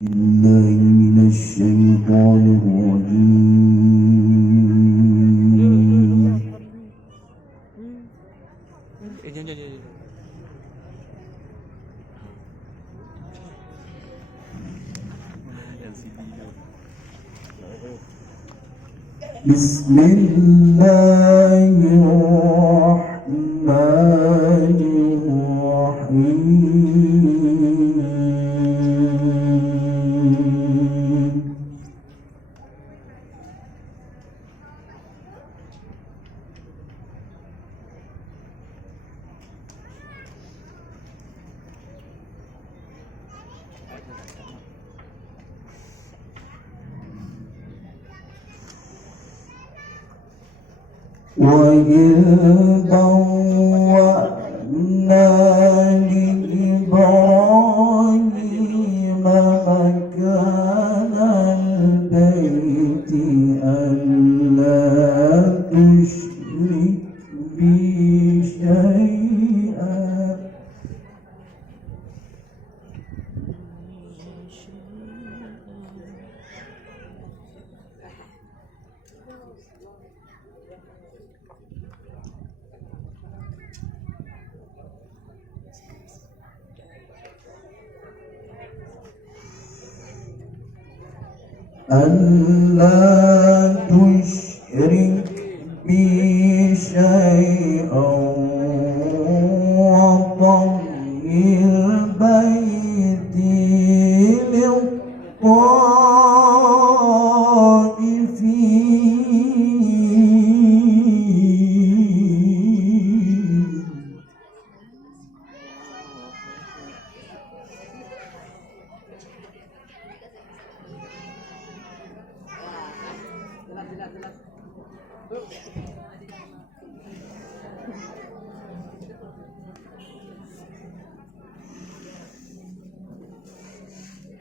بالله من الشيطان الرجيم. بسم الله الرحمن الرحيم. وإذ بوأنا لإبراهيم مكان البيت ألا تشرك بي شيئا بي شيئا وطهر بيتي للطائفين.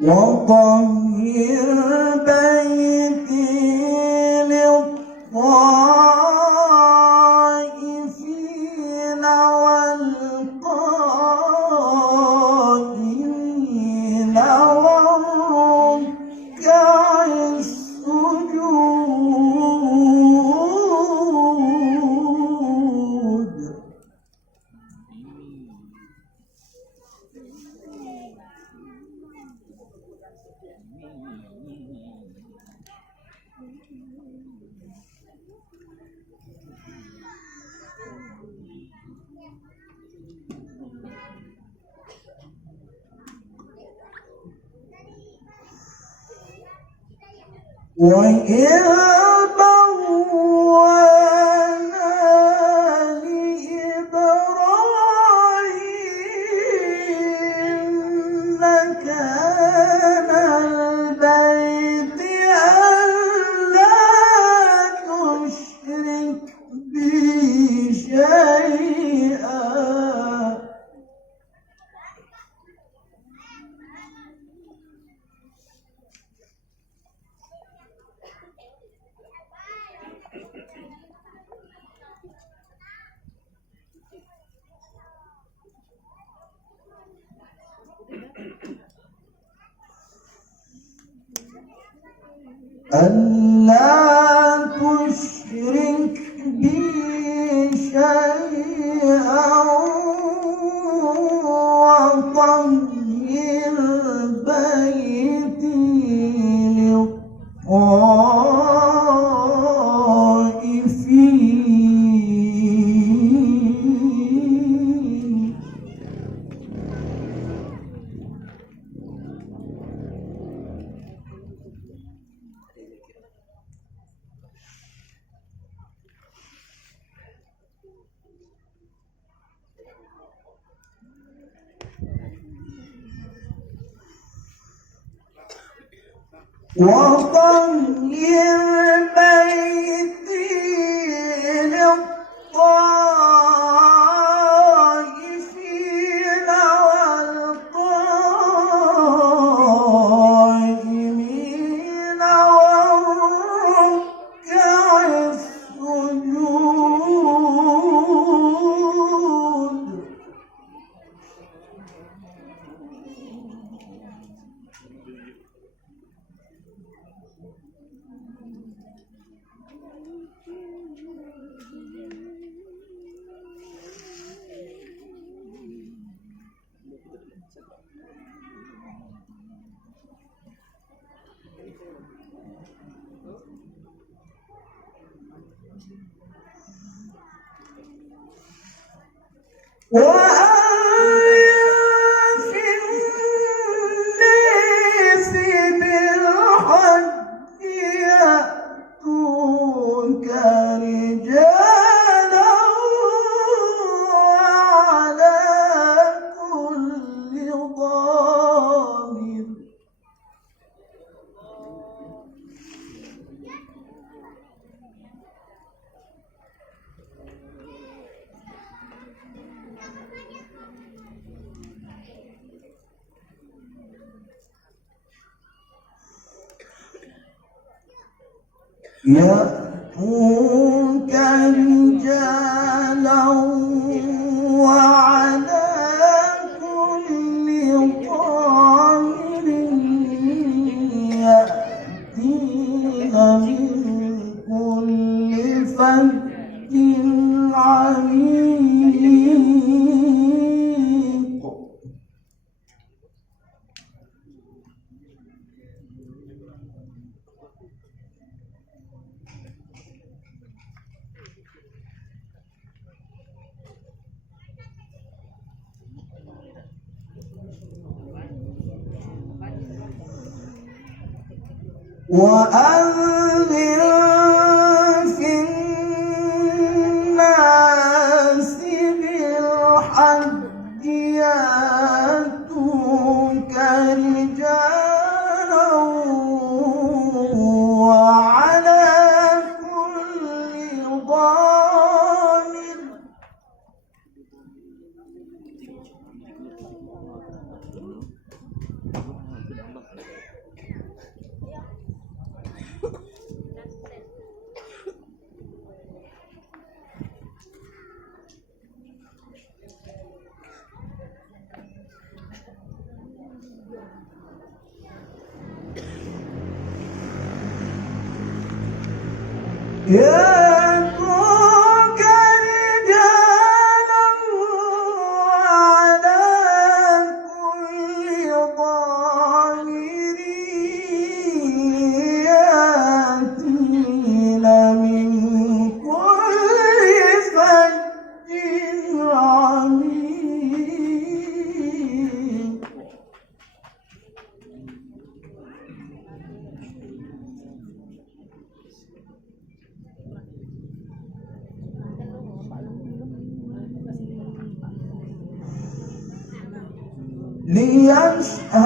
وطهر بيتي للطائفين والقائمين والركع السجود. وإذ بوأنا لإبراهيم مكان البيت ألا تشرك بي شيئا ألا تشرك بي شيئا وطهر بيتي للطائفين. وطهر بيتي للطائفين والقائمين والركع السجود. يأتوك رجالا وعلى كل ضامر يأتين من كل فج عميق. وأذن في الناس بالحج يأتوك رجالا وعلى كل ضامر يأتوك رجالا وعلى كل ضامر يأتين من كل فج عميق.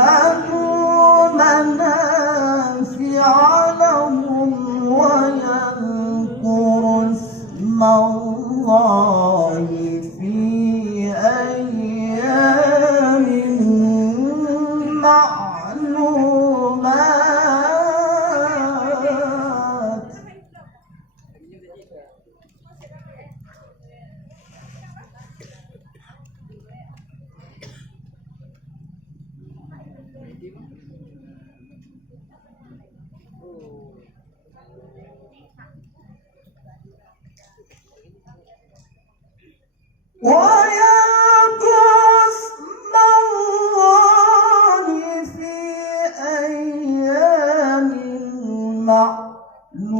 ليشهدوا منافع لهم ويذكروا اسم الله في أيام معلومات. ويذكروا اسم الله في أيام معلومات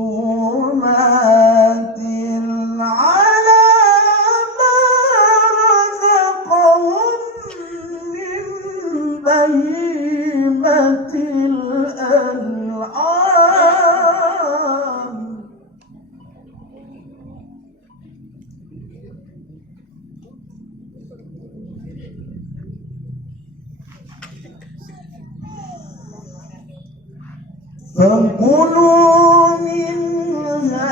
على ما رزقهم من بهيمة الأنعام. فكلوا منها